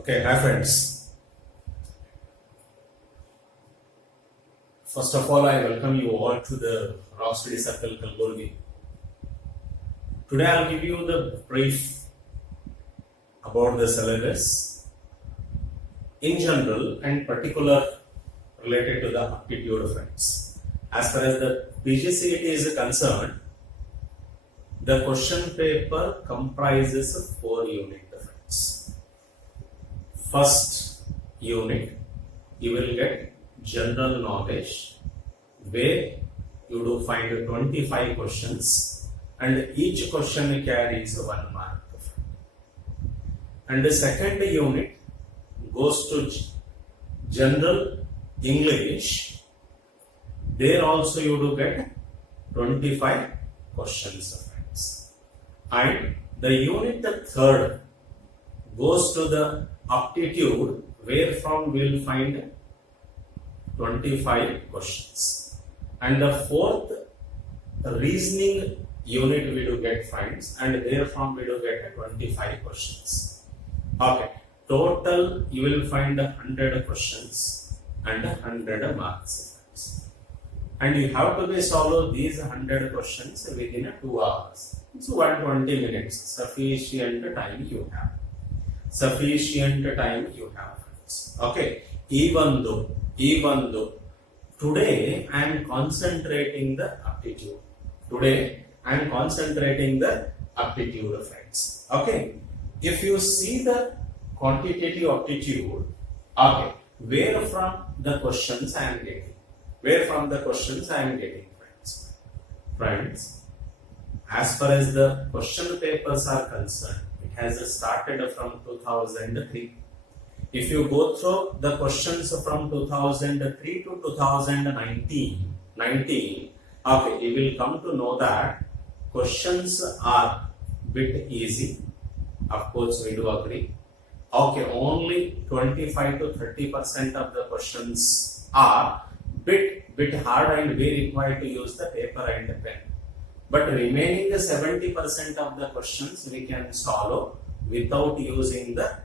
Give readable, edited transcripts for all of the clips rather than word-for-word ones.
Okay, hi friends. First of all, I welcome you all to the Rock Study Circle Kalburgi. Today, I'll give you the brief about the syllabus in general and particular related to the aptitude friends. As far as the PGCET is concerned, the question paper comprises of 4 units friends. First unit, you will get general knowledge where you do find 25 questions and each question carries 1 mark. And the second unit goes to general English. There also you do get 25 questions. And the unit the third goes to the aptitude where from we will find 25 questions. And the fourth reasoning unit we do get finds and therefrom we do get 25 questions. Okay, total you will find 100 questions and 100 marks. And you have to be solve these 100 questions within 2 hours. So 120 minutes, sufficient time you have. Sufficient time you have. Okay, even though today I am concentrating the aptitude. Today I am concentrating the aptitude friends. Okay, if you see the quantitative aptitude, okay, where from the questions I am getting? Where from the questions I am getting friends? Friends, as far as the question papers are concerned, it has started from 2003. If you go through the questions from 2003 to 2019, okay, you will come to know that questions are bit easy. Of course, we do agree. Okay, only 25 to 30% of the questions are bit hard and we require to use the paper and the pen. But remaining the 70% of the questions we can solve without using the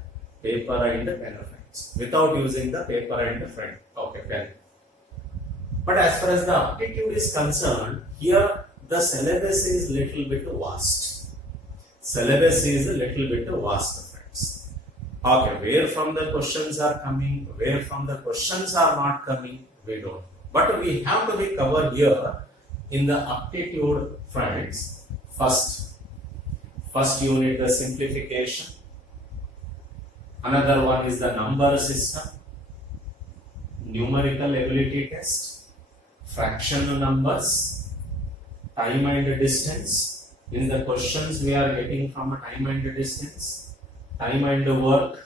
paper and the pen friends. Without using the paper and the pen. But as far as the aptitude is concerned, here the syllabus is little bit vast. Syllabus is a little bit vast friends. Okay, where from the questions are coming, where from the questions are not coming, we don't. But we have to be covered here in the aptitude friends. First unit, the simplification. Another one is the number system, numerical ability test, fractional numbers, time and distance. In the questions we are getting from a time and distance, time and work,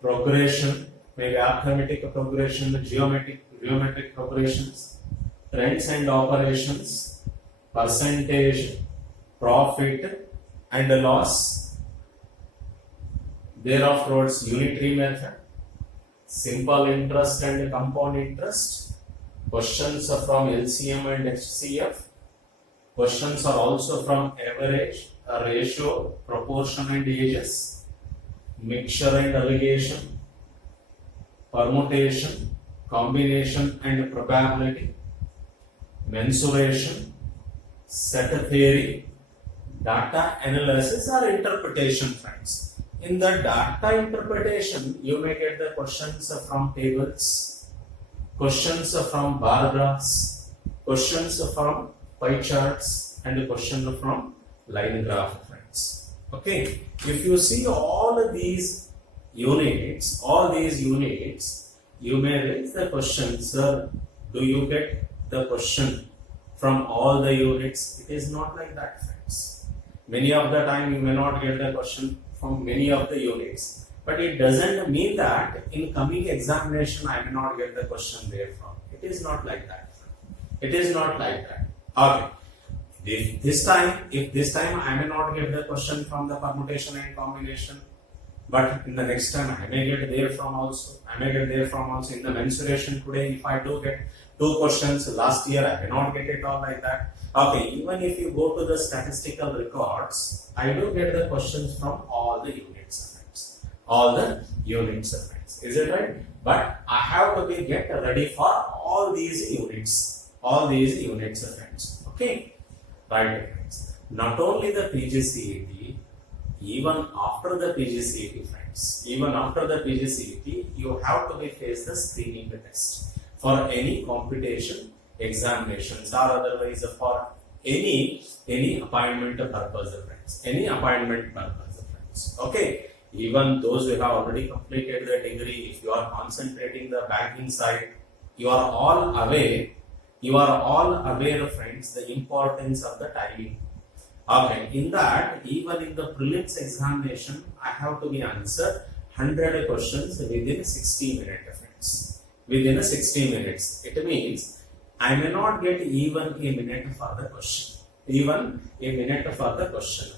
progression, maybe arithmetic progression, geometric progressions, trends and operations, percentage, profit and loss. Thereafter, unitary method, simple interest and compound interest, questions are from LCM and HCF, questions are also from average, ratio, proportion and ages, mixture and allegation, permutation, combination and probability, mensuration, set theory, data analysis or interpretation friends. In the data interpretation, you may get the questions from tables, questions from bar graphs, questions from pie charts, and question from line graph friends. Okay, if you see all these units, you may raise the question, sir, do you get the question from all the units? It is not like that friends. Many of the time you may not get the question from many of the units, but it doesn't mean that in coming examination I may not get the question therefrom. It is not like that. It is not like that. Okay. If this time I may not get the question from the permutation and combination, but in the next time I may get therefrom also. In the mensuration today, if I do get 2 questions, last year I may not get it all like that. Okay, even if you go to the statistical records, I do get the questions from all the units. all the units, friends. Is it right? But I have to be get ready for all these units, friends. Okay, right, friends. Not only the PGCET, even after the PGCET, friends, you have to be face the screening test for any competition examinations or otherwise for any appointment purpose, friends. Okay. Even those who have already completed the degree, if you are concentrating the banking side, you are all aware, friends, the importance of the timing. Okay, in that, even in the prelims examination, I have to be answered 100 questions within 60 minutes, friends. Within 60 minutes. It means I may not get even a minute for the question.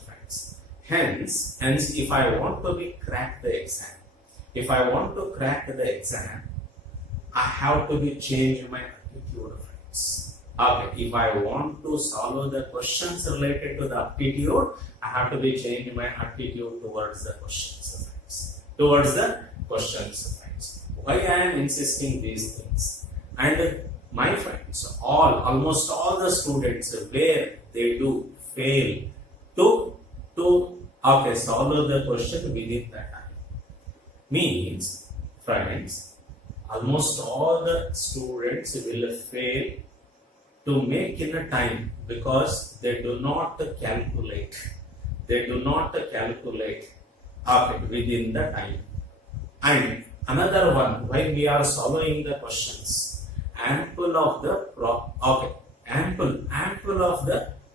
Friends. Hence, if I want to crack the exam, I have to be change my attitude, friends. Okay, if I want to solve the questions related to the aptitude, I have to be change my attitude towards the questions, friends. Why I am insisting these things? And my friends, almost all the students where they do fail to solve the question within that time. Means, friends, almost all the students will fail to make in a time because they do not calculate. Within the time. And another one, when we are solving the questions,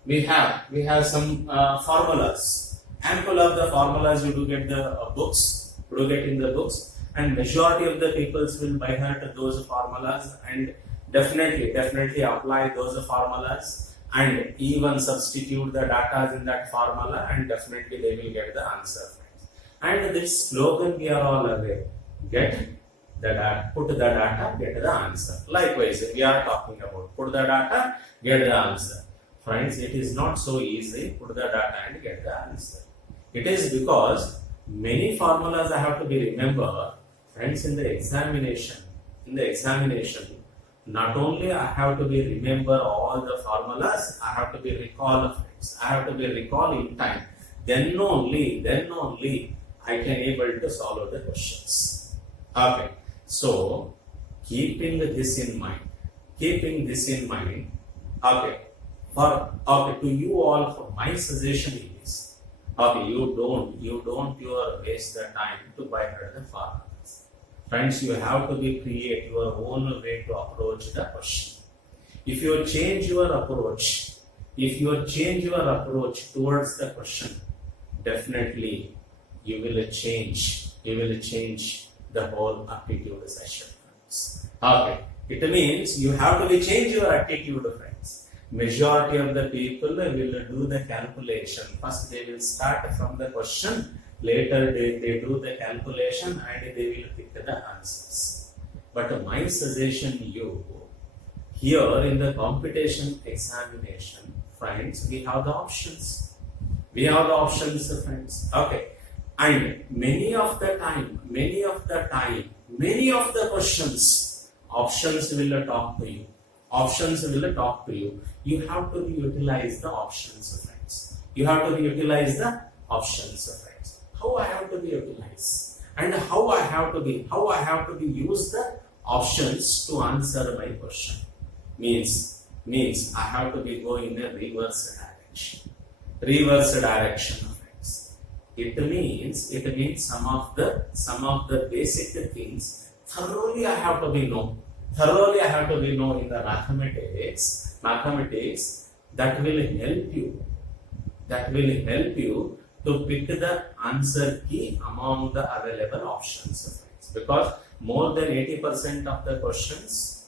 we have some formulas. Ample of the formulas you do get the books, and majority of the peoples will by heart those formulas and definitely apply those formulas and even substitute the data in that formula, and definitely they will get the answer. And this slogan we are all aware: get the data, put the data, get the answer. Likewise, we are talking about put the data, get the answer. Friends, it is not so easy put the data and get the answer. It is because many formulas I have to be remember. Friends, in the examination, not only I have to be remember all the formulas, I have to be recall, friends. I have to be recall in time. Then only I can able to solve the questions. Okay. So, keeping this in mind, to you all, for my suggestion is, you don't waste the time to buy the formulas. Friends, you have to create your own way to approach the question. If you change your approach towards the question, definitely you will change the whole aptitude session, friends. Okay, it means you have to change your attitude, friends. Majority of the people will do the calculation. First, they will start from the question. Later, they do the calculation and they will pick the answers. But my suggestion you, here in the competition examination, friends, we have the options. Friends. Okay. And many of the questions, options will talk to you. You have to utilize the options, friends. How I have to be utilized, and how I have to be use the options to answer my question. Means I have to be going in a reverse direction. It means some of the basic things thoroughly I have to be know in the mathematics that will help you to pick the answer key among the available options, because more than 80% of the questions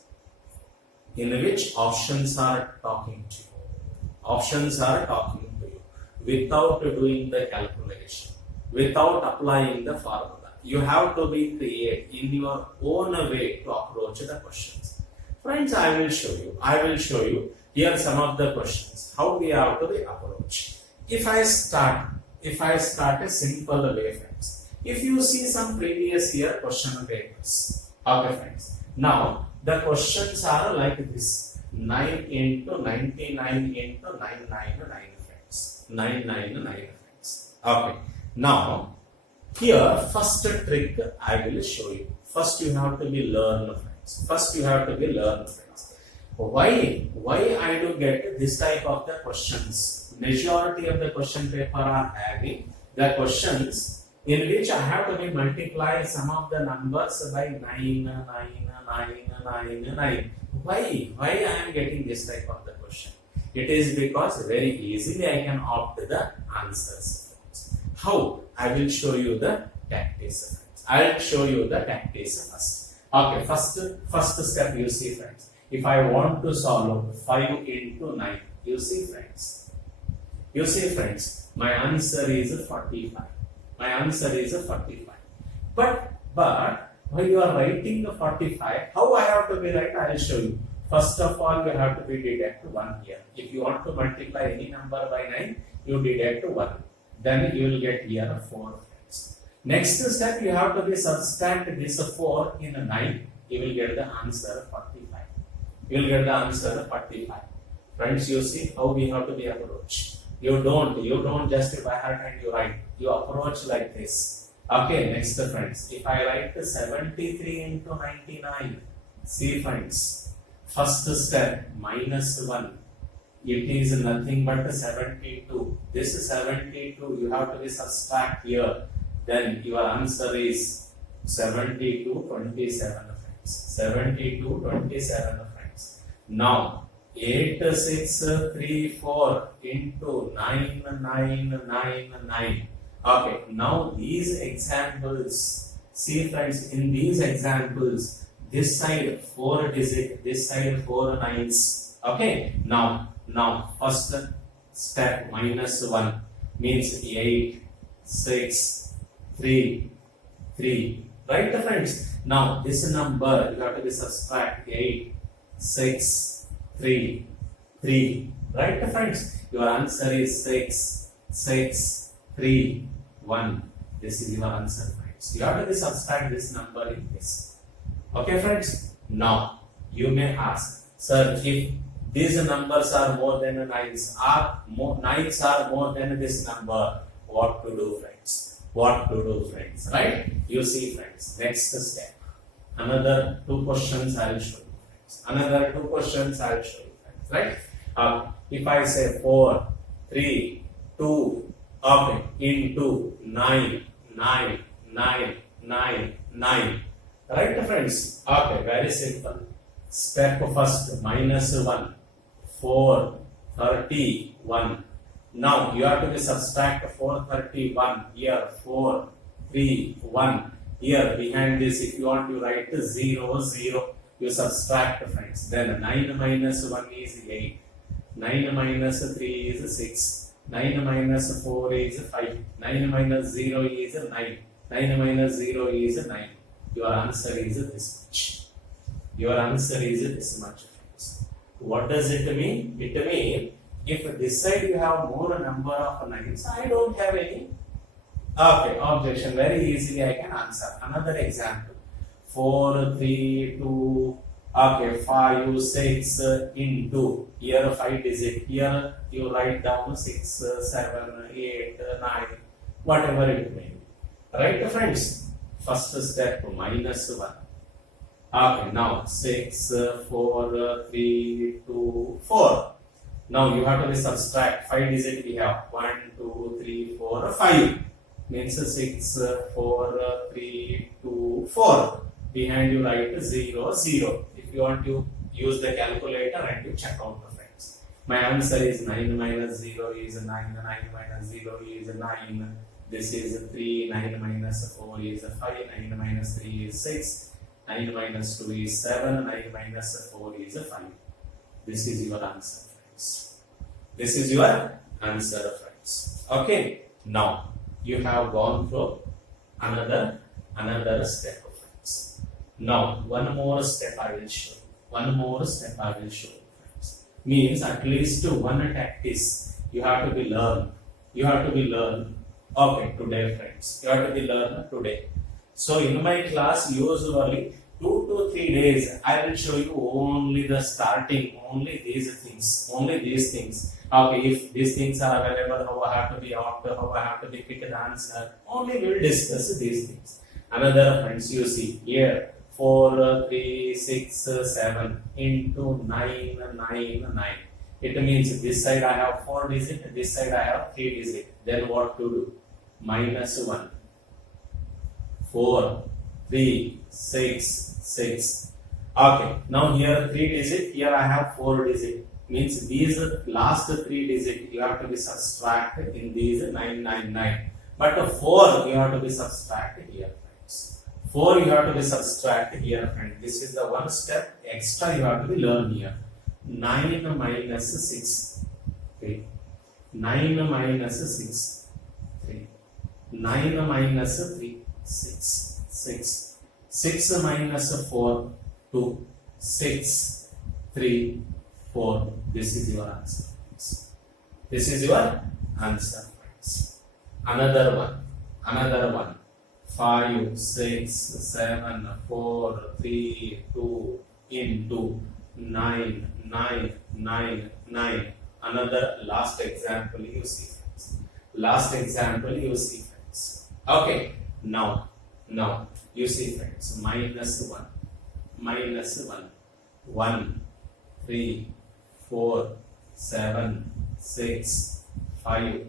in which options are talking to you without doing the calculation, without applying the formula. You have to be create in your own way to approach the questions. Friends, I will show you here some of the questions, how we have to be approach. If I start a simple way, friends. If you see some previous year question papers, okay friends. Now the questions are like this: 9 into 99 into 999 friends. 999 friends. Okay. Now here first trick I will show you. First you have to be learn friends. First you have to be learn friends. Why I do get this type of the questions? Majority of the question paper are having the questions in which I have to be multiply some of the numbers by 9. Why I am getting this type of the question? It is because very easily I can opt the answers. How? I will show you the tactics. I will show you the tactics first. Okay, first step you see friends. If I want to solve 5 into 9, you see friends, my answer is 45. My answer is 45. But while you are writing the 45, how I have to be write? I will show you. First of all, you have to be deduct 1 here. If you want to multiply any number by 9, you deduct 1. Then you will get here 4 friends. Next step, you have to be subtract this 4 in 9. You will get the answer 45. You will get the answer 45. Friends, you see how we have to be approach. You don't just by heart and you write. You approach like this. Okay, next friends. If I write 73 into 99, see friends, first step minus 1. It is nothing but 72. This is 72. You have to be subtract here. Then your answer is 72, 27 friends. 72, 27 friends. Now 8634 into 9999. Okay, now these examples, see friends, in these examples, this side 4 digit, this side 4 nines. Okay, now first step minus 1 means 8, 6, 3, 3. Right friends? Now this number you have to be subtract 8, 6, 3, 3. Right friends? Your answer is 6, 6, 3, 1. This is your answer friends. You have to be subtract this number in this. Okay friends? Now you may ask, sir, if these numbers are more than 9s, nines are more than this number, what to do friends? What to do friends? Right? You see friends, next step. Another 2 questions I will show you friends. Another 2 questions I will show you friends. Right? If I say 4, 3, 2, okay, into 9, 9, 9, 9, 9. Right friends? Okay, very simple. Step first, minus 1, 4, 31. Now you have to be subtract 431 here, 4, 3, 1. Here behind this, if you want to write 0, 0, you subtract friends. Then 9 minus 1 is 8. 9 minus 3 is 6. 9 minus 4 is 5. 9 minus 0 is 9. 9 minus 0 is 9. Your answer is this much. Your answer is this much. What does it mean? It means if this side you have more number of 9s, I don't have any objection. Very easily I can answer. Another example. 4, 3, 2, 5, 6 into here 5 digit. Here you write down 6, 7, 8, 9, whatever it may be. Right friends? First step minus 1. Okay, now 6, 4, 3, 2, 4. Now you have to be subtract 5 digit we have 1, 2, 3, 4, 5. Means 6, 4, 3, 2, 4. Behind you write 0, 0. If you want to use the calculator and you check out the friends. My answer is 9 minus 0 is 9, 9 minus 0 is 9. This is 3, 9 minus 4 is 5, 9 minus 3 is 6. 9 minus 2 is 7, 9 minus 4 is 5. This is your answer, friends. This is your answer, friends. Okay, now you have gone through another step, friends. Now, one more step I will show you. One more step I will show you, friends. Means at least one tactics you have to be learn. You have to be learn. Okay, today friends, you have to be learn today. So in my class, usually 2 to 3 days, I will show you only the starting, only these things, only these things. Okay, if these things are available, how I have to be out, how I have to be pick the answer, only we will discuss these things. Another friends, you see here 4, 3, 6, 7 into 9, 9, 9. It means this side I have 4 digits, this side I have 3 digits. Then what to do? -1, 4, 3, 6, 6. Okay, now here 3 digit, here I have 4 digit. Means these last 3 digit you have to be subtracted in these 999. But 4 you have to be subtracted here, friends. 4 you have to be subtracted here, friends. This is the one step extra you have to be learn here. 9 minus 6, 3. 9 minus 6, 3. 9 minus 3, 6, 6. 6 minus 4, 2. 6, 3, 4. This is your answer. This is your answer, friends. Another one. 5, 6, 7, 4, 3, 2 into 9, 9, 9, 9. Another last example you see, friends. Last example you see, friends. Okay, now you see, friends. -1, -1, 1, 3, 4, 7, 6, 5.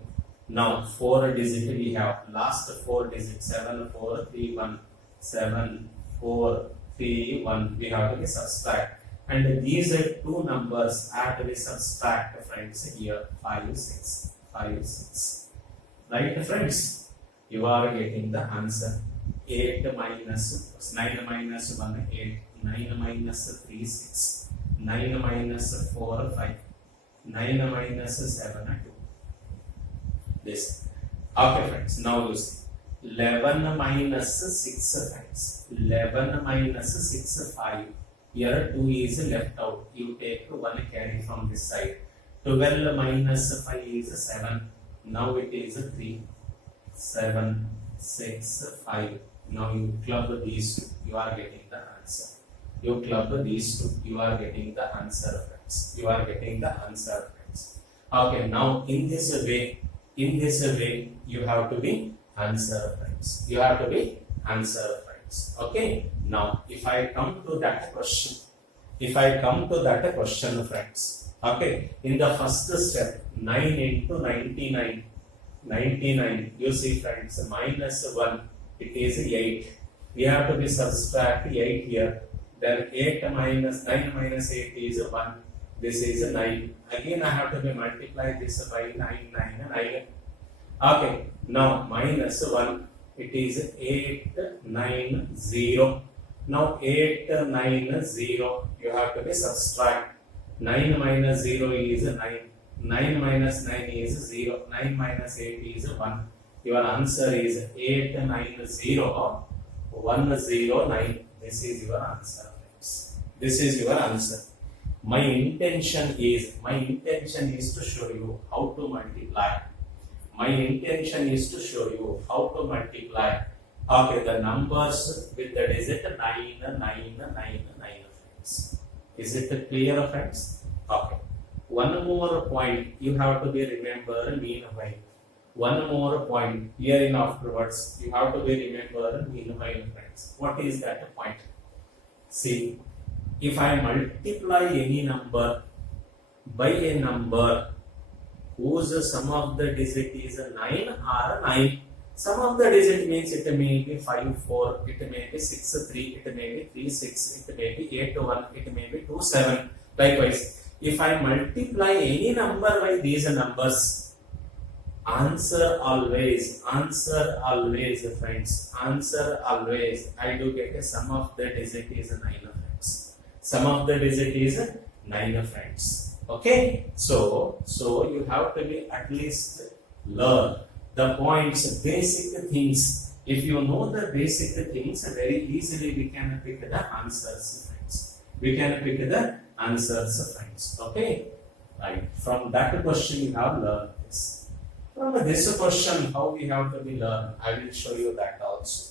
Now 4 digit we have. Last 4 digit 7, 4, 3, 1. 7, 4, 3, 1. We have to be subtract. And these are two numbers have to be subtract, friends. Here 5, 6, 5, 6. Right, friends? You are getting the answer. 8 minus 9 minus 1, 8. 9 minus 3, 6. 9 minus 4, 5. 9 minus 7, 2. This. Okay, friends. Now you see. 11 minus 6, friends. 11 minus 6, 5. Here 2 is left out. You take 1 carry from this side. 12 minus 5 is 7. Now it is 3. 7, 6, 5. Now you club these two. You are getting the answer. You club these two. You are getting the answer, friends. You are getting the answer, friends. Okay, now in this way, you have to be answer, friends. You have to be answer, friends. Okay. Now, if I come to that question, friends. Okay. In the first step, 9 into 99. 99. You see, friends. -1. It is 8. We have to be subtract 8 here. Then 8 minus 9 minus 8 is 1. This is 9. Again, I have to be multiply this by 9, 9, 9. Okay. Now -1. It is 8, 9, 0. Now 8, 9, 0. You have to be subtract. 9 minus 0 is 9. 9 minus 9 is 0. 9 minus 8 is 1. Your answer is 8, 9, 0, 1, 0, 9. This is your answer, friends. This is your answer. My intention is to show you how to multiply. My intention is to show you how to multiply. Okay, the numbers with the digit 9, 9, 9, 9, friends. Is it clear, friends? Okay. One more point you have to be remember meanwhile. One more point here in afterwards you have to be remember meanwhile, friends. What is that point? See, if I multiply any number by a number whose sum of the digit is 9 or 9. Sum of the digit means it may be 5, 4, it may be 6, 3, it may be 3, 6, it may be 8, 1, it may be 2, 7. Likewise, if I multiply any number by these numbers, answer always, friends, answer always, I do get a sum of the digit is 9, friends. Sum of the digit is 9, friends. Okay, so you have to be at least learn the points, basic things. If you know the basic things, very easily we can pick the answers, friends. We can pick the answers, friends. Okay, right. From that question you have learned this. From this question, how we have to be learned, I will show you that also.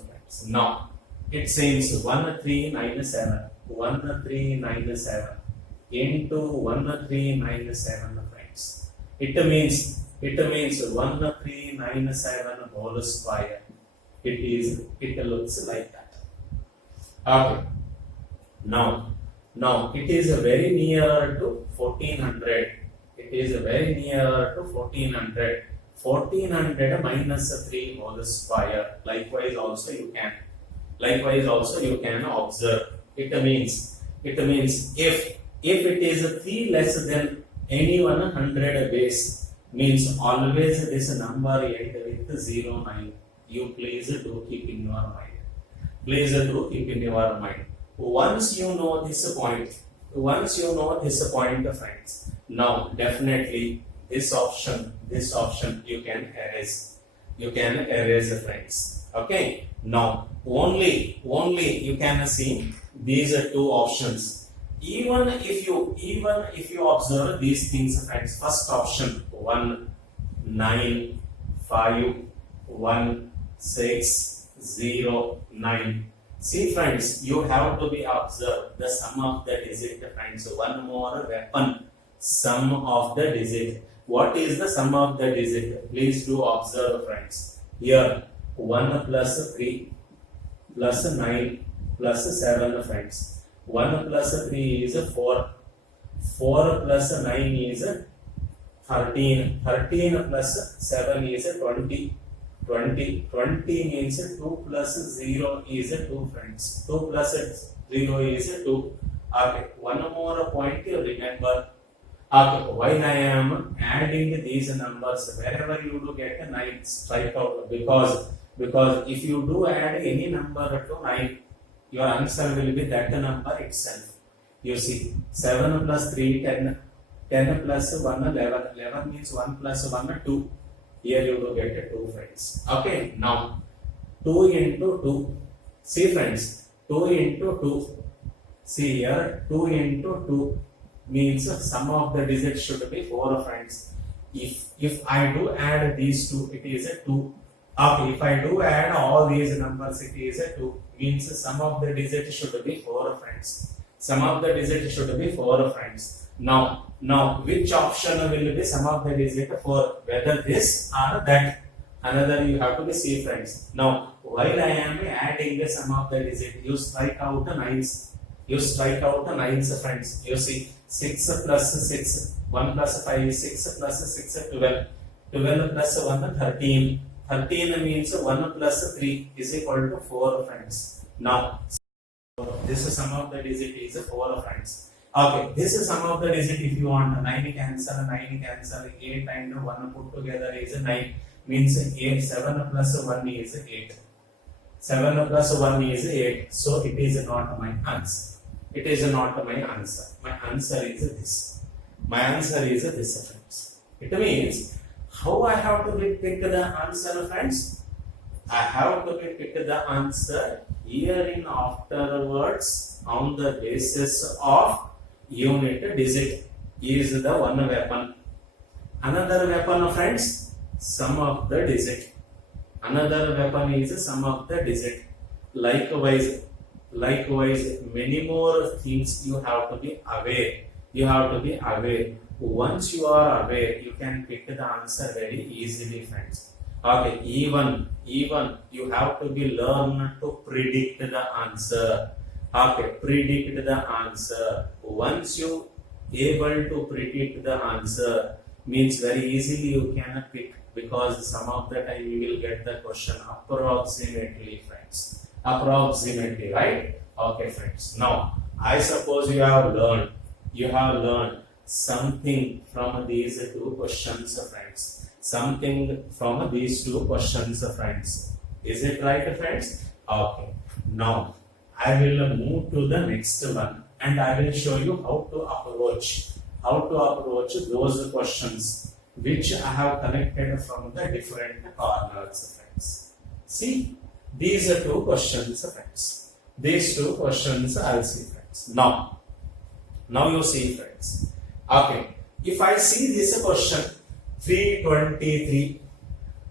Friends. Now, it says 1397 into 1397, friends. It means 1397 whole square. It looks like that. Okay. Now it is very near to 1400. It is very near to 1400. 1400 minus 3 whole square. Likewise also you can observe. It means if it is 3 less than any 100 base, means always this number end with 09. You please do keep in your mind. Once you know this point, friends, now definitely this option you can erase, friends. Okay. Now only you can see these are two options. Even if you observe these things, friends, first option 1 9 5 1 6 0 9. See, friends, you have to be observed the sum of the digit, friends. One more weapon, sum of the digit. What is the sum of the digit? Please do observe, friends. Here 1 plus 3 plus 9 plus 7, friends. 1 plus 3 is 4. 4 plus 9 is 13. 13 plus 7 is 20. 20 means 2 plus 0 is 2, friends. 2 plus 0 is 2. Okay, one more point you remember. Okay, why I am adding these numbers? Wherever you do get a 9, strike out, because if you do add any number to 9, your answer will be that number itself. You see, 7 plus 3 10, 10 plus 1 11, 11 means 1 plus 1 2. Here you will get 2, friends. Okay, now 2 into 2. See, friends, 2 into 2. See here, 2 into 2 means sum of the digits should be 4, friends. If I do add these two, it is a 2. Okay, if I do add all these numbers, it is a 2. Means sum of the digits should be 4, friends. Sum of the digits should be 4, friends. Now, which option will be sum of the digit for whether this or that? Another you have to be see, friends. Now, while I am adding the sum of the digit, you strike out the 9s. Friends. You see, 6 plus 6, 1 plus 5 is 6 plus 6 12. 12 plus 1 13. 13 means 1 plus 3 is equal to 4, friends. Now, this sum of the digit is 4, friends. Okay, this is sum of the digit. If you want 9 cancel, 8 and 1 put together is 9. Means 8, 7 plus 1 is 8. 7 plus 1 is 8. So it is not my answer. My answer is this. Friends. It means how I have to pick the answer, friends? I have to pick the answer herein afterwards on the basis of unit digit is the one weapon. Another weapon, friends, sum of the digit. Another weapon is sum of the digit. Likewise, many more things you have to be aware. Once you are aware, you can pick the answer very easily, friends. Okay, even you have to be learn to predict the answer. Okay, predict the answer. Once you able to predict the answer, means very easily you can pick, because some of the time you will get the question approximately, friends. Approximately, right? Okay, friends. Now, I suppose you have learned something from these two questions, friends. Something from these two questions, friends. Is it right, friends? Okay. Now, I will move to the next one and I will show you how to approach those questions which I have collected from the different corners, friends. See, these are two questions, friends. These two questions I'll see, friends. Now you see, friends. Okay, if I see this question, 323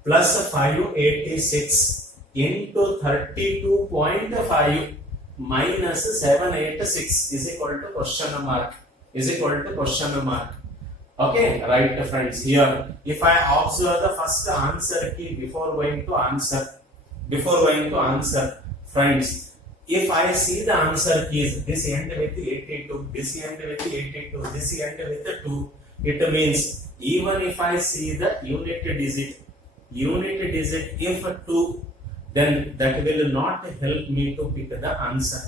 plus 586 into 32.5 minus 786 is equal to question mark. Is equal to question mark. Okay, right friends. Here, if I observe the first answer key before going to answer, friends, if I see the answer keys, this end with 82, this end with 82, this end with 2, it means even if I see the unit digit if 2, then that will not help me to pick the answer.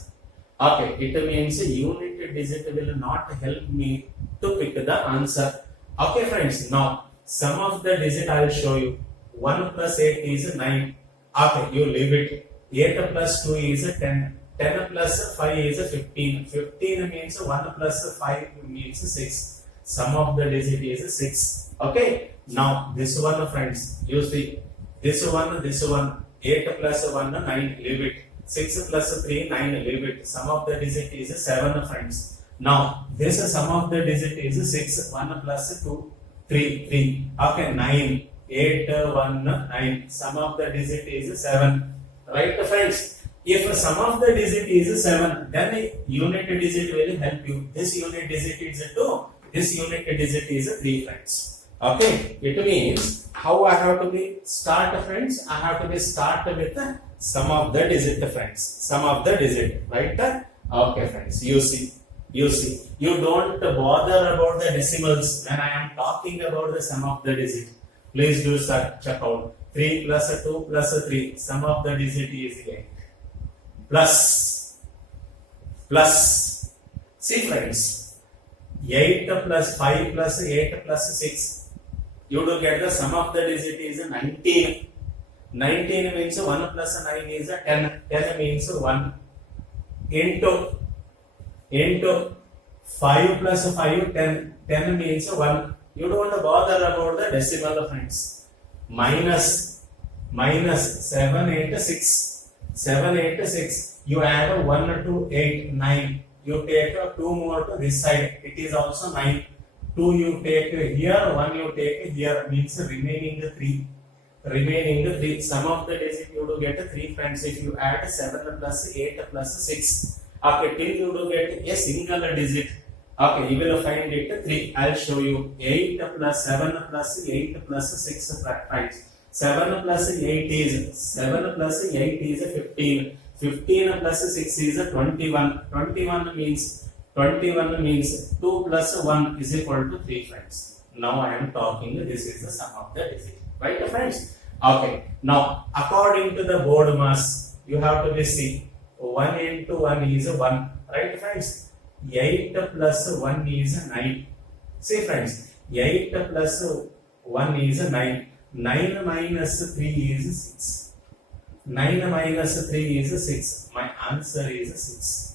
Okay, it means unit digit will not help me to pick the answer. Okay friends, now sum of the digit I will show you. 1 plus 8 is 9. Okay, you leave it. 8 plus 2 is 10. 10 plus 5 is 15. 15 means 1 plus 5 means 6. Sum of the digit is 6. Okay, now this one friends, you see this one, 8 plus 1, 9, leave it. 6 plus 3, 9, leave it. Sum of the digit is 7 friends. Now this sum of the digit is 6. 1 plus 2, 3. Okay, 9. 8, 1, 9. Sum of the digit is 7. Right friends? If sum of the digit is 7, then unit digit will help you. This unit digit is 2. This unit digit is 3 friends. Okay, it means how I have to be start friends? I have to be start with sum of the digit friends. Sum of the digit, right? Okay friends, you see, you don't bother about the decimals when I am talking about the sum of the digit. Please do check out. 3 plus 2 plus 3, sum of the digit is 8. Plus. See friends, 8 plus 5 plus 8 plus 6. You do get the sum of the digit is 19. 19 means 1 plus 9 is 10. 10 means 1 into 5 plus 5, 10. 10 means 1. You don't bother about the decimal friends. Minus 786. 786. You add 1 to 8, 9. You take 2 more to this side. It is also 9. 2 you take here, 1 you take here, means remaining 3. Remaining 3. Sum of the digit you do get 3 friends if you add 7 plus 8 plus 6. Okay, till you do get a single digit. Okay, you will find it 3. I'll show you. 8 plus 7 plus 8 plus 6 friends. 7 plus 8 is 15. 15 plus 6 is 21. 21 means 2 plus 1 is equal to 3 friends. Now I am talking, this is the sum of the digit. Right friends? Okay. Now according to the board mass, you have to be see 1 into 1 is 1. Right friends? 8 plus 1 is 9. See friends, 8 plus 1 is 9. 9 minus 3 is 6. 9 minus 3 is 6. My answer is 6.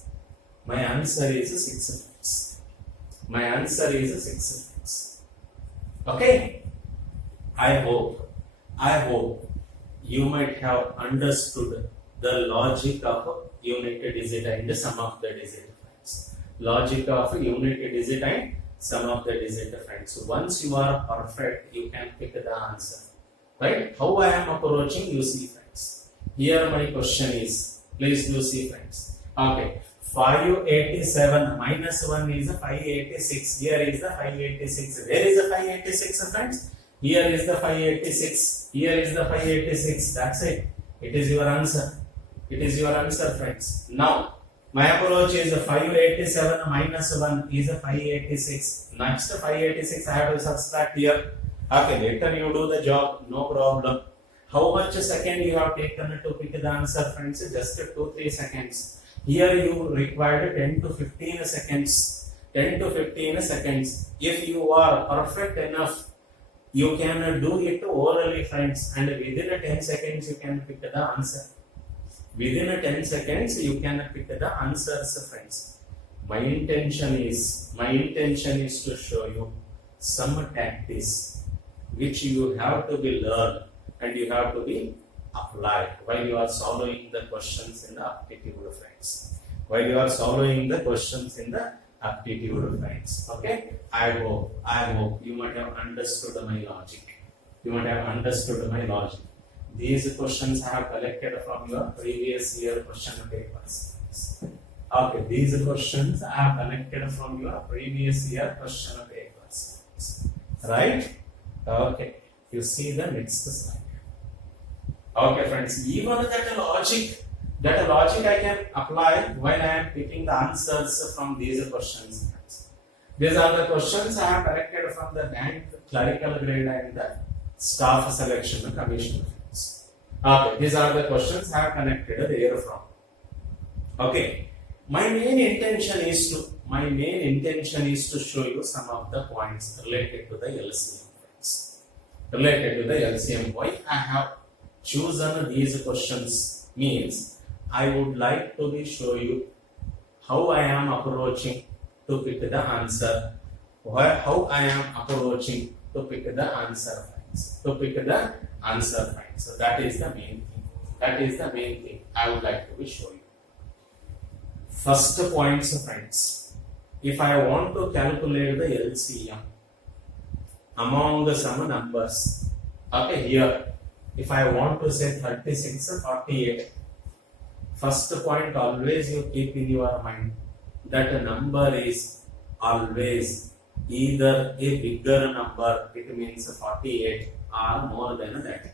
My answer is 6 friends. My answer is 6 friends. Okay? I hope you might have understood the logic of unit digit and sum of the digit friends. Logic of unit digit and sum of the digit friends. Once you are perfect, you can pick the answer. Right? How I am approaching, you see friends. Here my question is, please do see friends. Okay. 587 minus 1 is 586. Here is the 586. Where is the 586 friends? Here is the 586. Here is the 586. That's it. It is your answer. It is your answer friends. Now, my approach is 587 minus 1 is 586. Next 586 I have to subtract here. Okay, later you do the job. No problem. How much second you have taken to pick the answer friends? Just 2-3 seconds. Here you required 10 to 15 seconds. 10 to 15 seconds. If you are perfect enough, you can do it orally friends, and within 10 seconds you can pick the answer. Within 10 seconds you can pick the answers friends. My intention is to show you some tactics which you have to be learned and you have to be applied while you are solving the questions in the aptitude friends. While you are solving the questions in the aptitude friends. Okay, I hope you might have understood my logic. You might have understood my logic. These questions I have collected from your previous year question papers. Okay, these questions I have collected from your previous year question papers. Right? Okay, you see the next slide. Okay, friends, even that logic I can apply while I am picking the answers from these questions. These are the questions I have collected from the bank, clerical grade and the staff selection commission. Okay, these are the questions I have connected there from. Okay, my main intention is to show you some of the points related to the LCM. Related to the LCM, why I have chosen these questions means I would like to show you how I am approaching to pick the answer. How I am approaching to pick the answer. So that is the main thing I would like to show you. First points, friends. If I want to calculate the LCM among some numbers, okay, here if I want to say 36 or 48, first point always you keep in your mind that a number is always either a bigger number, it means 48, or more than that.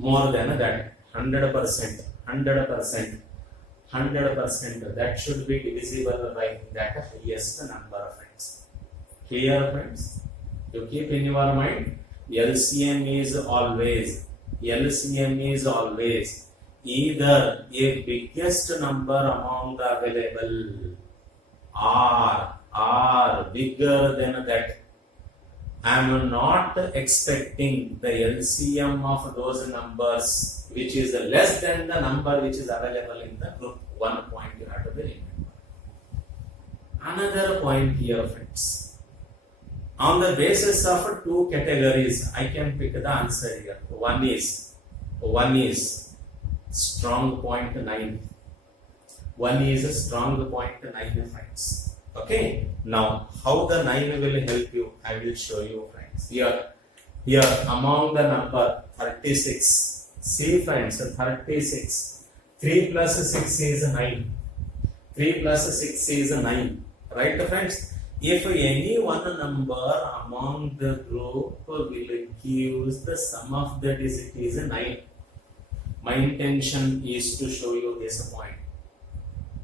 100%, that should be divisible by that highest number, friends. Clear, friends? You keep in your mind, LCM is always either a biggest number among the available or bigger than that. I am not expecting the LCM of those numbers which is less than the number which is available in the group. One point you have to be remember. Another point here, friends. On the basis of two categories, I can pick the answer here. One is strong point 9. One is a strong point 9, friends. Okay, now how the 9 will help you, I will show you, friends. Here among the number 36, see, friends, 36, 3 plus 6 is 9. 3 plus 6 is 9, right, friends? If any one number among the group will give the sum of the digit is 9, my intention is to show you this point.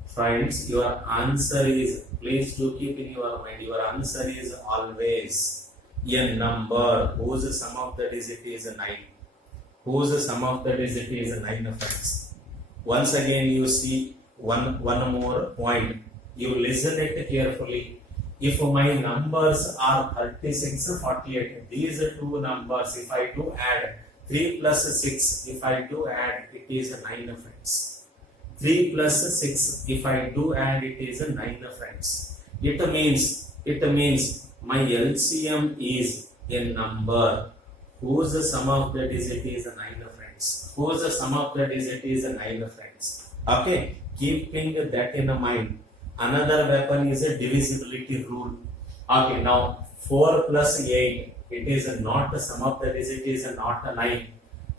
Friends, your answer is, please do keep in your mind, your answer is always a number whose sum of the digit is 9. Whose sum of the digit is 9, friends. Once again, you see one more point. You listen it carefully. If my numbers are 36, 48, these two numbers, if I do add 3 plus 6, if I do add, it is 9, friends. 3 plus 6, if I do add, it is 9, friends. It means my LCM is a number whose sum of the digit is 9, friends. Whose sum of the digit is 9, friends. Okay, keeping that in mind. Another weapon is a divisibility rule. Okay, now 4 plus 8, it is not the sum of the digit is not a 9.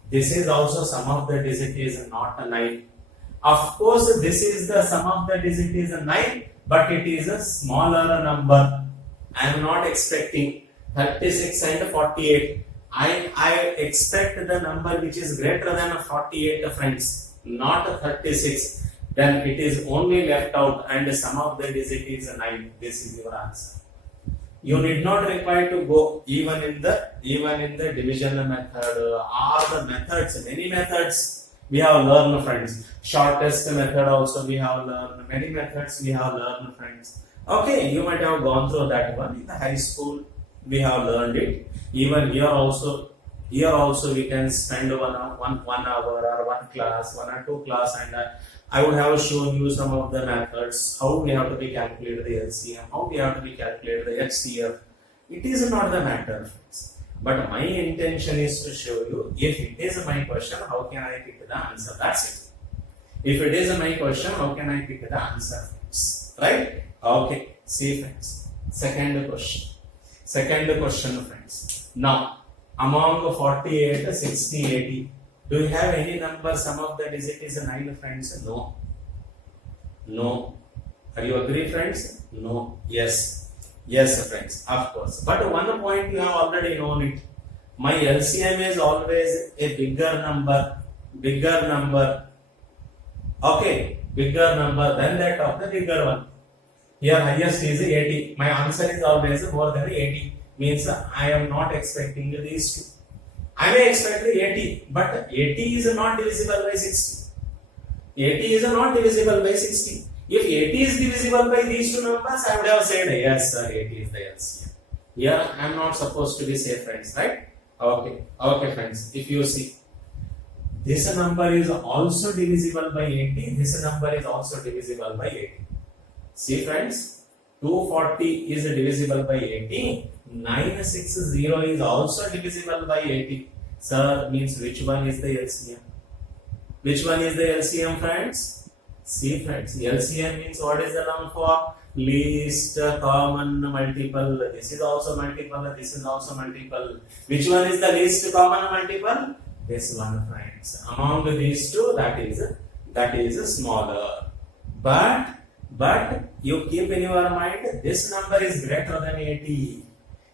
This is also sum of the digit is not a 9. Of course, this is the sum of the digit is a 9, but it is a smaller number. I am not expecting 36 and 48. I expect the number which is greater than 48, friends, not 36. Then it is only left out and the sum of the digit is 9. This is your answer. You need not require to go even in the division method or the methods. Many methods we have learned, friends. Shortest method also we have learned. Many methods we have learned, friends. Okay, you might have gone through that one in the high school. We have learned it. Even here also we can spend one hour or one class, 1 or 2 class, and I would have shown you some of the methods, how we have to be calculated the LCM, how we have to be calculated the HCF. It is not the matter, friends. But my intention is to show you, if it is my question, how can I pick the answer? That's it. If it is my question, how can I pick the answer, friends? Right? Okay. See friends, second question friends. Now among 48, 60, 80, do you have any number sum of the digit is 9 friends? No. Are you agree friends? No. Yes friends, of course. But one point you have already known it. My LCM is always a bigger number, okay, bigger number than that of the bigger one. Here highest is 80. My answer is always more than 80. Means I am not expecting these two. I may expect 80, but 80 is not divisible by 60. 80 is not divisible by 60. If 80 is divisible by these two numbers, I would have said yes sir, 80 is the LCM. Here I am not supposed to be safe friends, right? Okay friends, if you see, this number is also divisible by 80, this number is also divisible by 80. See friends, 240 is divisible by 80, 960 is also divisible by 80. Sir, means which one is the LCM? Which one is the LCM friends? See friends, LCM means what is the term for? Least common multiple. This is also multiple, this is also multiple. Which one is the least common multiple? This one friends. Among these two, that is smaller. But you keep in your mind, this number is greater than 80.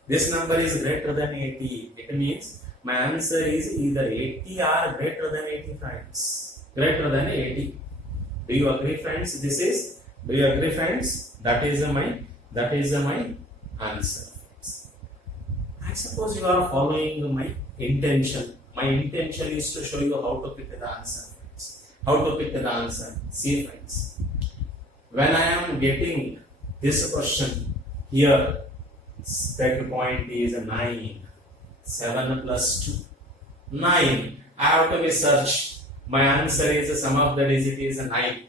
This number is greater than 80. It means my answer is either 80 or greater than 80 friends. Greater than 80. Do you agree friends? Do you agree friends? That is my answer. I suppose you are following my intention. My intention is to show you how to pick the answer friends. How to pick the answer. See friends, when I am getting this question here, set point is 9, 7 plus 2, 9. I have to be search. My answer is sum of the digit is 9.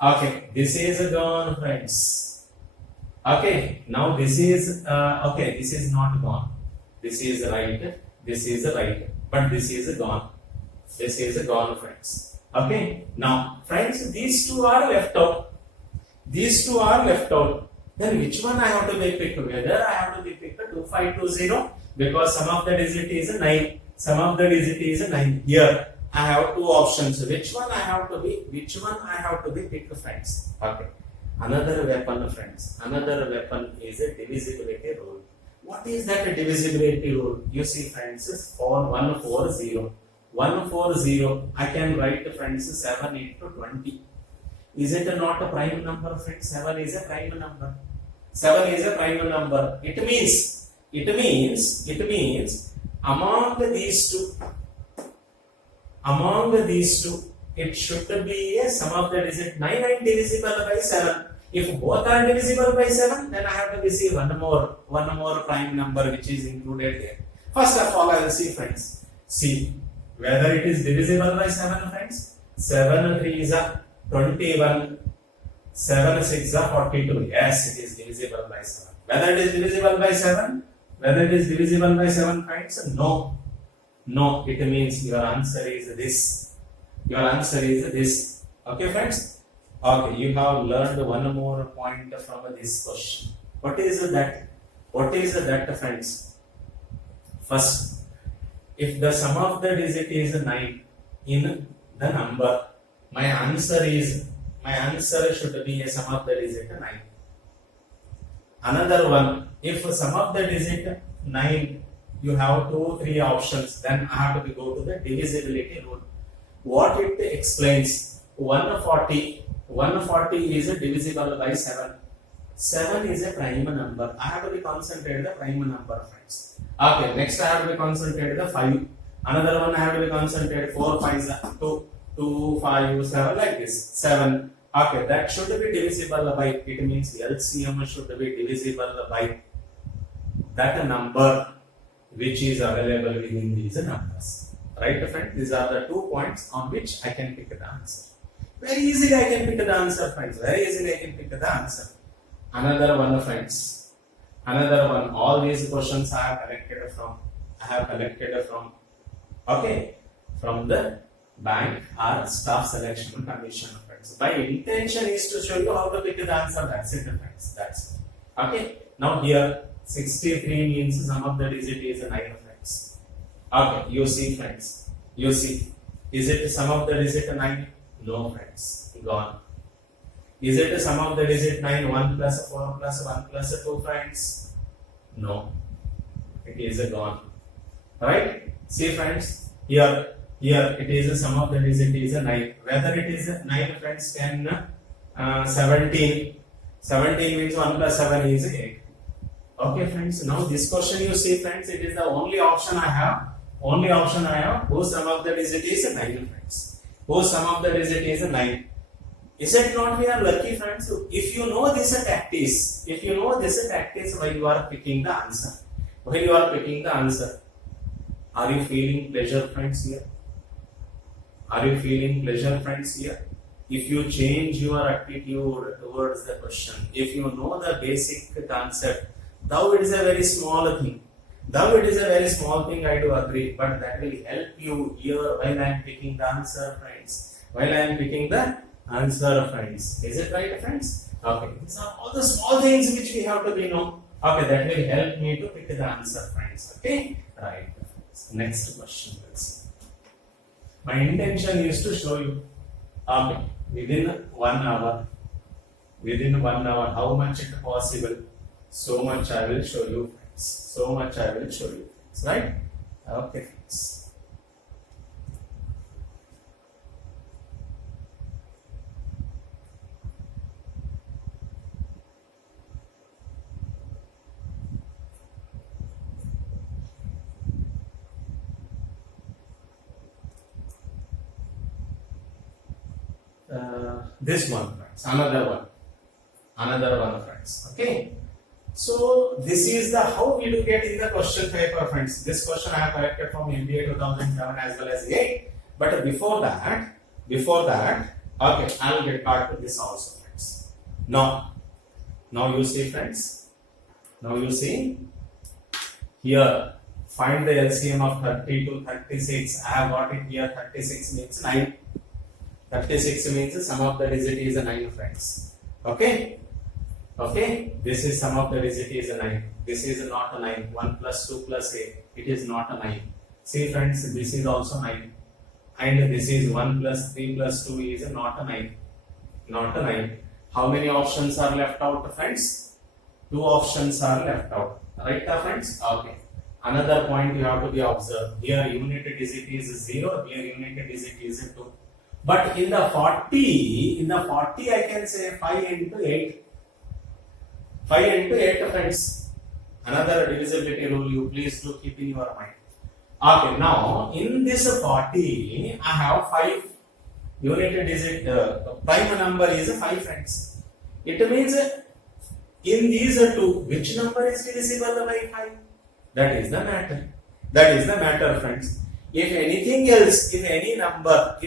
Okay, this is gone friends. Okay, now this is this is not gone. This is right, but this is gone. This is gone friends. Okay, now friends, these two are left out. Then which one I have to be picked? Whether I have to be picked 2520 because sum of the digit is 9. Sum of the digit is 9. Here I have two options. Which one I have to be picked friends? Okay. Another weapon friends. Another weapon is a divisibility rule. What is that divisibility rule? You see friends, for 140. 140. I can write friends 7 into 20. Is it not a prime number friends? 7 is a prime number. 7 is a prime number. It means among these two, it should be a sum of the digit 9 and divisible by 7. If both are divisible by 7, then I have to see one more prime number which is included here. First of all, I will see friends. See whether it is divisible by 7 friends. 7 3 is 21. 7 6 42. Yes, it is divisible by 7. Whether it is divisible by 7? Whether it is divisible by 7 friends? No, it means your answer is this. Okay friends? Okay, you have learned one more point from this question. What is that friends? First, if the sum of the digit is 9 in the number, my answer should be a sum of the digit 9. Another one, if sum of the digit 9, you have 2-3 options, then I have to go to the divisibility rule. What it explains, 140 is divisible by 7. 7 is a prime number. I have to be concentrated the prime number friends. Okay, next I have to be concentrated the 5. Another one I have to be concentrated 4 5 2 2 5 7 like this 7. Okay, that should be divisible by, it means LCM should be divisible by that number which is available within these numbers. Right friends, these are the 2 points on which I can pick the answer. Very easily I can pick the answer friends. Another one friends. All these questions I have collected from the bank or staff selection commission friends. My intention is to show you how to pick the answer. That's it friends. Okay. Now here 63 means sum of the digit is 9 friends. Okay. You see friends. You see. Is it sum of the digit 9? No friends. Gone. Is it sum of the digit 9? 1 plus 4 plus 1 plus 2 friends? No. It is gone. Right? See friends. Here it is a sum of the digit is a 9. Whether it is 9 friends, 10, 17. 17 means 1 plus 7 is 8. Okay friends, now this question you see friends, it is the only option I have. Only option I have, whose sum of the digit is 9 friends. Whose sum of the digit is 9. Is it not we are lucky friends? If you know this tactics, why you are picking the answer? Why you are picking the answer? Are you feeling pleasure friends here? Are you feeling pleasure friends here? If you change your attitude towards the question, if you know the basic concept, though it is a very small thing, I do agree, but that will help you here while I am picking the answer friends. Is it right friends? Okay, these are all the small things which we have to be know. Okay, that will help me to pick the answer friends. Okay, right. Next question, let's see. My intention is to show you within 1 hour, how much it possible, so much I will show you friends. Right? Okay friends. This one friends, another one friends. Okay, so this is the how we do get in the question paper friends. This question I have collected from MBA 2007 as well as 8. But before that, okay, I will get back to this also friends. Now you see friends. Now you see here. Find the LCM of 30 to 36. I have got it here. 36 means 9. 36 means the sum of the digit is 9 friends. Okay. This is sum of the digit is 9. This is not a 9. 1 plus 2 plus 8. It is not a 9. See friends, this is also 9. And this is 1 plus 3 plus 2 is not a 9. How many options are left out friends? 2 options are left out. Right friends? Okay. Another point you have to be observed. Here unit digit is 0. Here unit digit is 2. But in the 40 I can say 5 into 8. 5 into 8 friends. Another divisibility rule you please do keep in your mind. Okay, now in this 40 I have 5 unit digit, prime number is 5 friends. It means in these 2, which number is divisible by 5? That is the matter friends. If anything else, if any number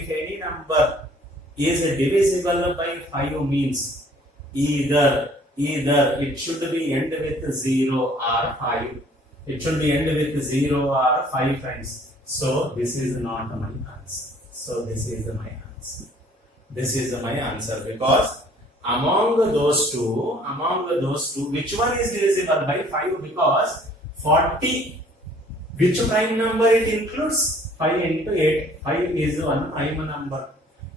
is divisible by 5 means either it should be end with 0 or 5. It should be end with 0 or 5 friends. So this is not my answer. This is my answer because among those two, which one is divisible by 5? Because 40. Which prime number it includes? 5 into 8. 5 is one prime number.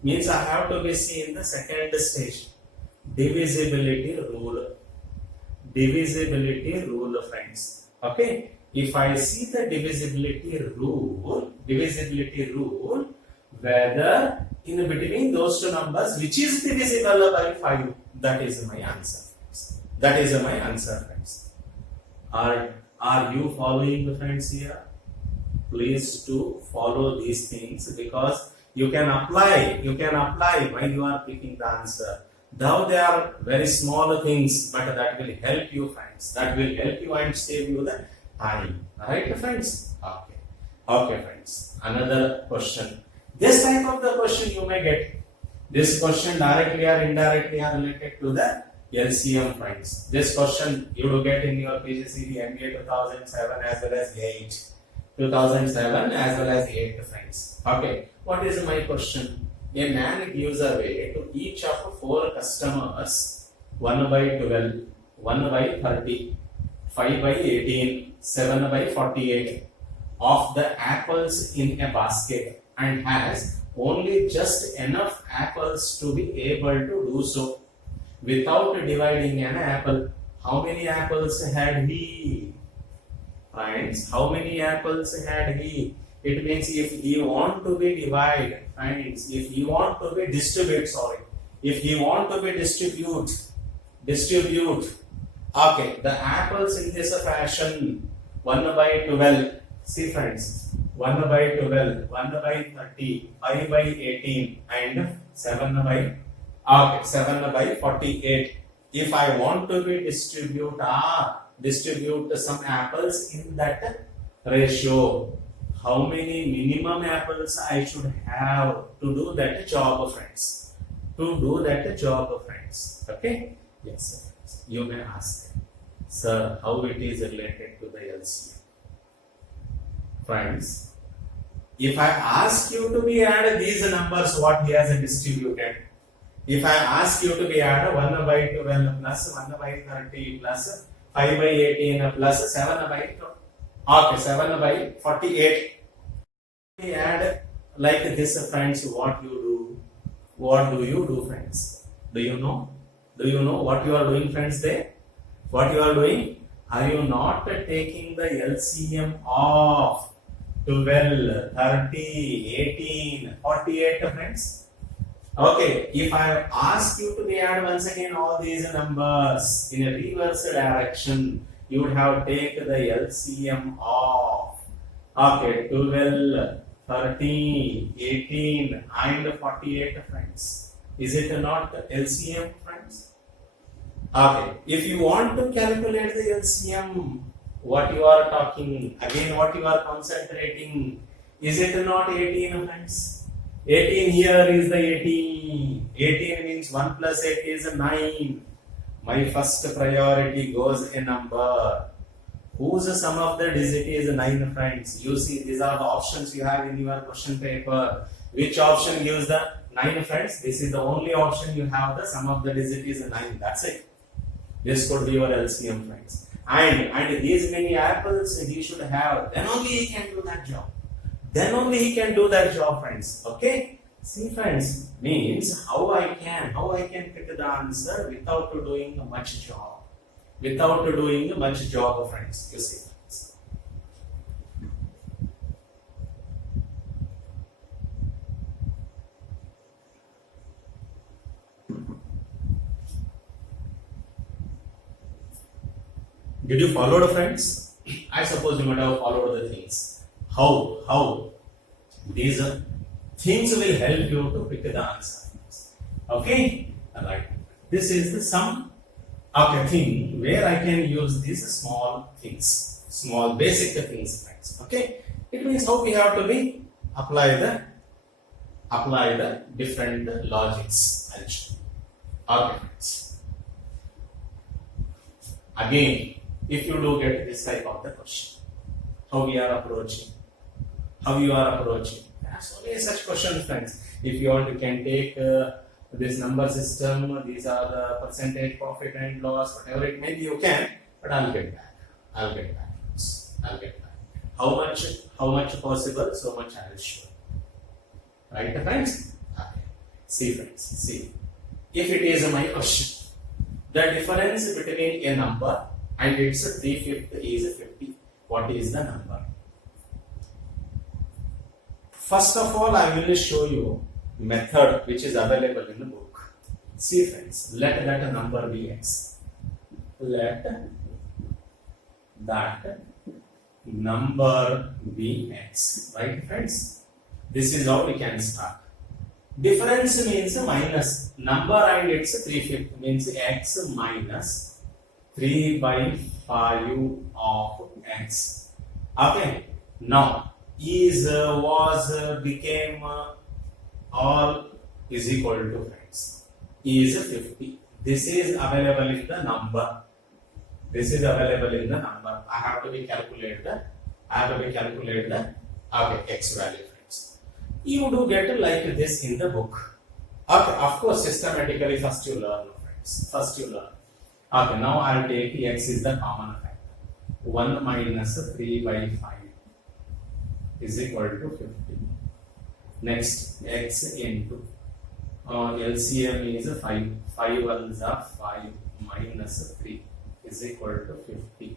Means I have to be seen in the second stage. Divisibility rule. Friends. Okay. If I see the divisibility rule, whether in between those two numbers, which is divisible by 5, that is my answer. Friends. Are you following friends here? Please do follow these things because you can apply while you are picking the answer. Though they are very small things, but that will help you friends. That will help you and save you the time. Alright friends? Okay friends. Another question. This type of the question you may get. This question directly or indirectly are related to the LCM friends. This question you will get in your PGCET MBA 2007 as well as 8. 2007 as well as 8 friends. Okay. What is my question? A man gives away to each of 4 customers 1/12 1 by 30, 5 by 18, 7 by 48 of the apples in a basket and has only just enough apples to be able to do so without dividing an apple. How many apples had he? Friends, how many apples had he? It means if he want to be divide, friends, if he want to be distribute, if he want to be distribute, okay, the apples in this fashion, 1 by 12, see friends, 1 by 12, 1 by 30, 5 by 18 and 7 by 48. If I want to be distribute some apples in that ratio, how many minimum apples I should have to do that job, friends? Okay? Yes, sir. You may ask, sir, how it is related to the LCM? Friends, if I ask you to be add these numbers, what he has distributed, if I ask you to be add 1 by 12 plus 1 by 30 plus 5 by 18 plus 7 by 48, we add like this, friends, what you do? What do you do, friends? Do you know? Do you know what you are doing, friends, there? What you are doing? Are you not taking the LCM of 12, 30, 18, 48, friends? Okay, if I ask you to add once again all these numbers in a reverse direction, you would have taken the LCM of 12, 30, 18 and 48, friends. Is it not LCM, friends? Okay, if you want to calculate the LCM, what you are talking, again what you are concentrating, is it not 18, friends? 18 here is the 18. 18 means 1 plus 8 is 9. My first priority goes a number. Whose sum of the digit is 9, friends? You see, these are the options you have in your question paper. Which option gives the 9, friends? This is the only option you have. The sum of the digit is 9. That's it. This could be your LCM, friends. And these many apples he should have. Then only he can do that job. Friends. Okay. See, friends, means how I can pick the answer without doing much job. Friends. You see, friends. Did you follow the friends? I suppose you might have followed the things. How these things will help you to pick the answer. Okay? Alright. This is the sum of a thing where I can use these small things, small basic things, friends. Okay? It means how we have to be apply the different logics. Okay, friends. Again, if you do get this type of the question, how you are approaching? There's only such questions, friends. If you want, you can take this number system. These are the percentage profit and loss, whatever it may be. You can, but I'll get back. Friends. I'll get back. How much possible? So much I will show. Right, friends? Okay. See, friends. See, if it is my question, the difference between a number and its 3/5 is 50. What is the number? First of all, I will show you method which is available in the book. See, friends, let that number be x. Let that number be x. Right, friends? This is how we can start. Difference means minus. Number and its 3/5 means x minus 3 by 5 of x. Okay. Now, became all is equal to, friends, is 50. This is available in the number. I have to be calculate the x value, friends. You do get like this in the book. Okay, of course, systematically first you learn, friends. Okay, now I'll take x is the common factor. 1 minus 3 by 5 is equal to 50. Next, x into LCM is 5. 5 ones are 5 minus 3 is equal to 50.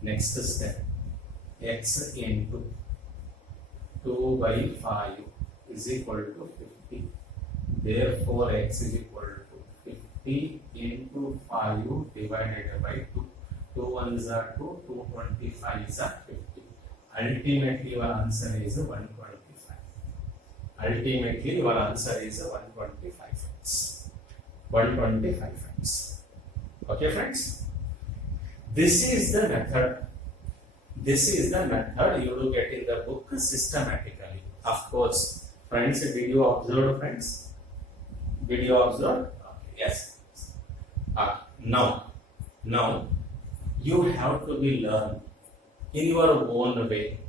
Next step, x into 2 by 5 is equal to 50. Therefore, x is equal to 50 into 5 divided by 2. 2 ones are 2, 225 is 50. Ultimately, your answer is 125. Ultimately, your answer is 125 friends. 125 friends. Okay, friends? This is the method. This is the method you will get in the book systematically. Of course, friends, did you observe, friends? Did you observe? Okay, yes. Now, you have to be learned in your own way.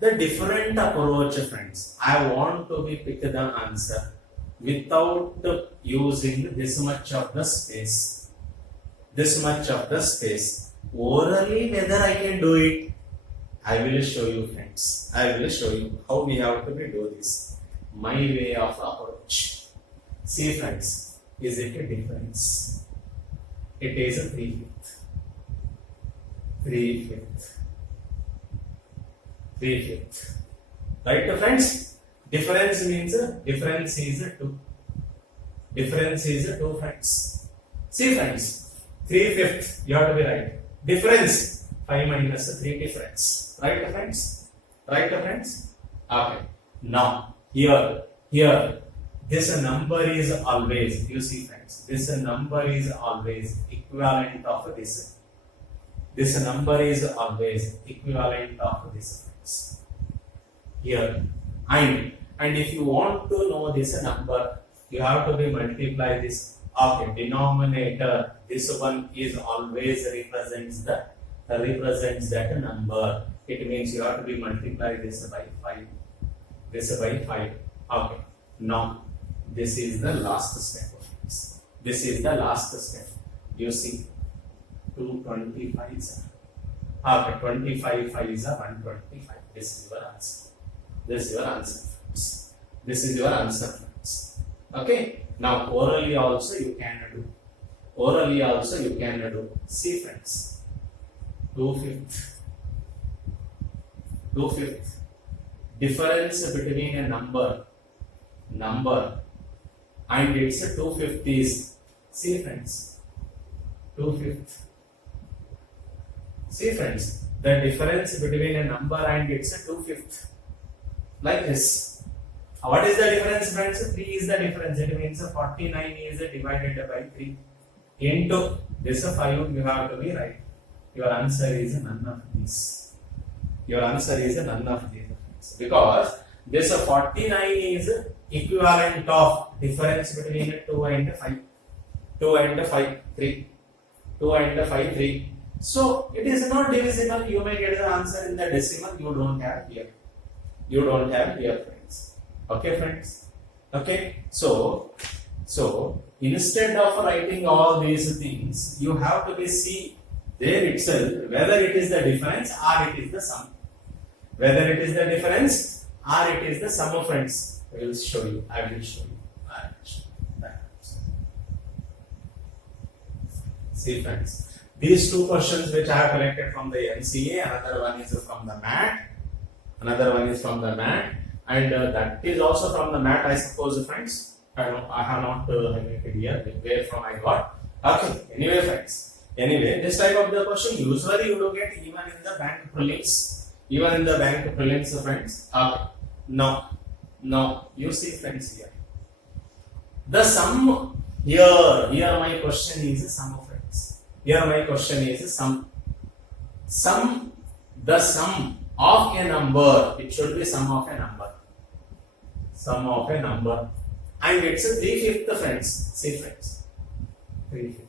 The different approach, friends. I want to be pick the answer without using this much of the space. This much of the space. Orally, whether I can do it, I will show you, friends. I will show you how we have to do this. My way of approach. See, friends, is it a difference? It is a 3/5. 3/5. 3/5. Right, friends? Difference means difference is 2. Difference is 2, friends. See, friends, 3/5. You have to be right. Difference 5 minus 3 difference. Right, friends? Right, friends? Okay. Now here, this number is always, you see, friends, this number is always equivalent of this. This number is always equivalent of this, friends. Here, and if you want to know this number, you have to be multiply this. Okay, denominator, this one is always represents that number. It means you have to be multiply this by 5. This by 5. Okay. Now, this is the last step. This is the last step. You see, 225 is okay, 25 5 is 125. This is your answer. This is your answer, friends. This is your answer, friends. Okay. Now, orally also you can do. Orally also you can do. See, friends, 2/5. 2/5. Difference between a number and its 2/5. See, friends, 2/5. See, friends, the difference between a number and its 2/5. Like this. What is the difference, friends? 3 is the difference. It means 49 is divided by 3 into this 5. You have to be right. Your answer is none of these. Your answer is none of these, because this 49 is equivalent of difference between 2 and 5. 2 and 5, 3. 2 and 5, 3. So it is not divisible. You may get the answer in the decimal. You don't have here. You don't have here, friends. Okay, friends. Okay. So instead of writing all these things, you have to be see there itself whether it is the difference or it is the sum. Whether it is the difference or it is the sum of, friends. I will show you. See, friends, these two questions which I have collected from the NCA, another one is from the MAT, and that is also from the MAT, I suppose, friends. I have not highlighted here where from I got. Okay. Anyway, friends. Anyway, this type of the question usually you do get even in the bank prelims. Even in the bank prelims, friends. Okay. Now, you see, friends, here. The sum here my question is sum, friends. Here my question is sum. The sum of a number, it should be sum of a number. Sum of a number. And it's a 3/5, friends. See, friends. 3/5.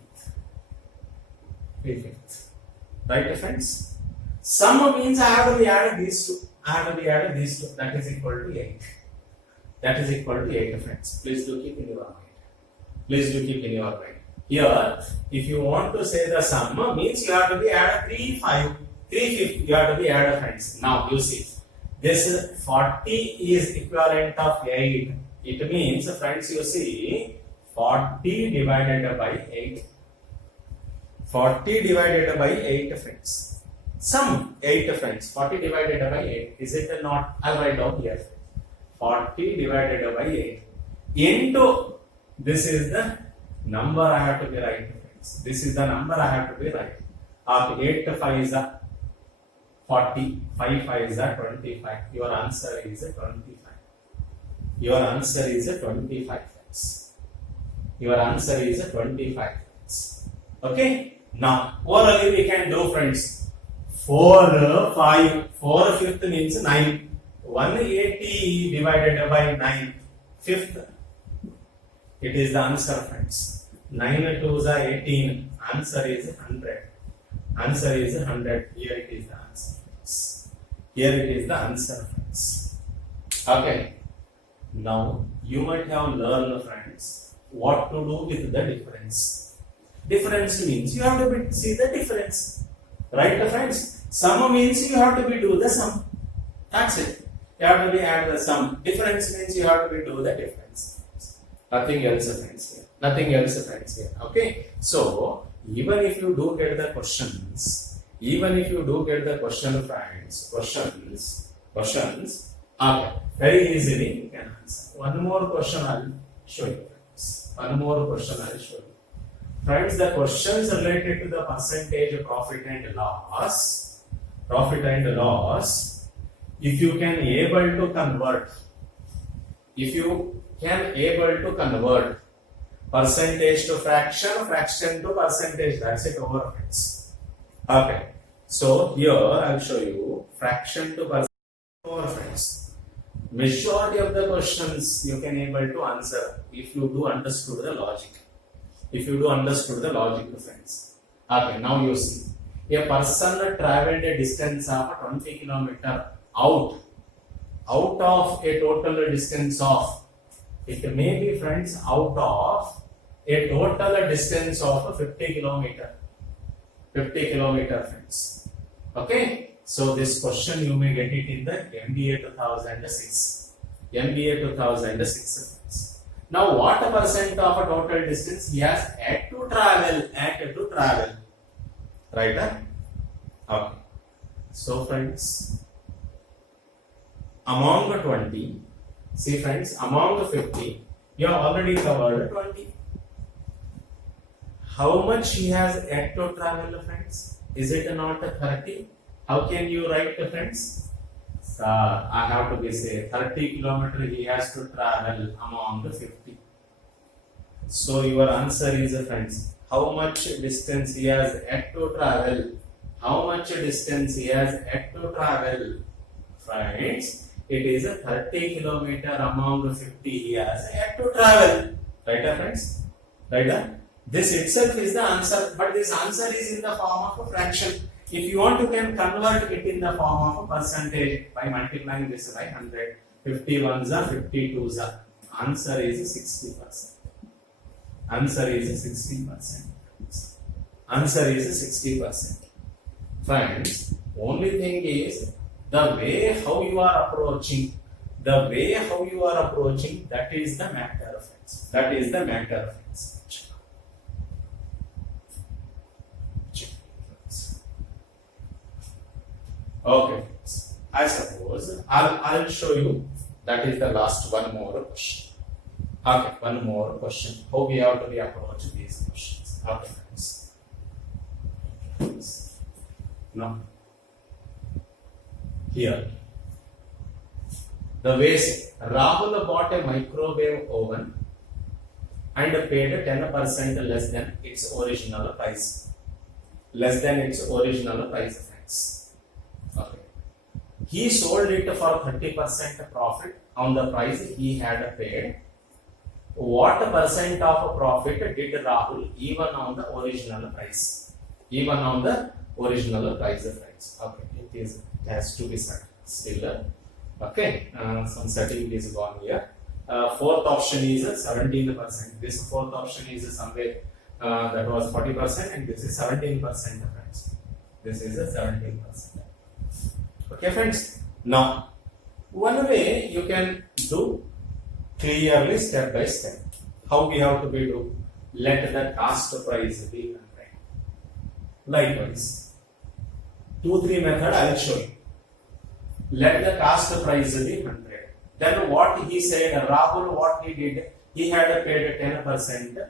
Right, friends? Sum means I have to be added these two. That is equal to 8. That is equal to 8, friends. Please do keep in your mind. Here, if you want to say the sum, means you have to be add 3, 5, 3 fifth, you have to be add friends. Now you see, this 40 is equivalent of 8. It means, friends, you see, 40 divided by 8. 40 divided by 8, friends. Sum 8, friends. 40 divided by 8. Is it not? I'll write down here. 40 divided by 8 into, this is the number I have to be right, friends. This is the number I have to be right. Of 8 5 is a 40, 5 5 is a 25. Your answer is a 25. Your answer is a 25, friends. Your answer is a 25, friends. Okay. Now, orally we can do, friends. 4 5, 4 fifth means 9. 180 divided by 9, fifth. It is the answer, friends. 9 2s are 18. Answer is 100. Answer is 100. Here it is the answer, friends. Here it is the answer, friends. Okay. Now, you might have learned, friends, what to do with the difference. Difference means you have to see the difference. Right, friends? Sum means you have to be do the sum. That's it. You have to be add the sum. Difference means you have to be do the difference. Nothing else, friends, here. Nothing else, friends, here. Okay. So, even if you do get the questions, friends, questions, okay, very easily you can answer. One more question I'll show you, friends. One more question I'll show you. Friends, the questions related to the percentage profit and loss, if you can able to convert percentage to fraction, fraction to percentage, that's it, over, friends. Okay. So here I'll show you fraction to percentage over, friends. Majority of the questions you can able to answer if you do understood the logic. Friends. Okay, now you see. A person traveled a distance of 20 km out of a total distance of, it may be, friends, out of a total distance of 50 km. 50 km, friends. Okay. So this question you may get it in the MBA 2006. MBA 2006, friends. Now, what percent of a total distance he has had to travel? Right? Okay. So, friends, among the 20, see, friends, among the 50, you have already covered 20. How much he has had to travel, friends? Is it not 30? How can you write, friends? I have to be say 30 km he has to travel among the 50. So your answer is, friends, how much distance he has had to travel? How much distance he has had to travel? Friends, it is a 30 km among the 50 he has had to travel. Right, friends? Right? This itself is the answer, but this answer is in the form of a fraction. If you want, you can convert it in the form of a percentage by multiplying this by 100. 51s are 52s are. Answer is 60%. Answer is 60%. Answer is 60%. Friends, only thing is the way how you are approaching. That is the matter, friends. That is the matter, friends. Okay, I suppose I'll show you. That is the last one more question. Okay, one more question. How we have to be approach these questions? Okay, friends. Now, here, the basic. Rahul bought a microwave oven and paid 10% less than its original price. Friends. Okay. He sold it for 30% profit on the price he had paid. What percent of profit did Rahul even on the original price? Friends. Okay, it has to be set still. Okay, some setting is gone here. Fourth option is 17%. This fourth option is somewhere that was 40%, and this is 17%, friends. This is a 17%. Okay, friends. Now, one way you can do clearly step by step. How we have to be do? Let the cost price be 100. Likewise, 2-3 method I will show you. Let the cost price be 100. Then what he said, Rahul, what he did, he had paid 10%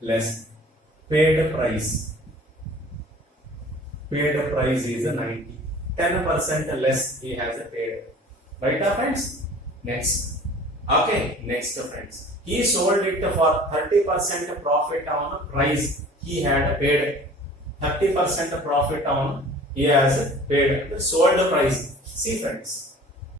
less. Paid price is 90. 10% less he has paid. Right, friends? Next. Okay, next, friends. He sold it for 30% profit on price he had paid. 30% profit on he has paid. Sold the price. See, friends.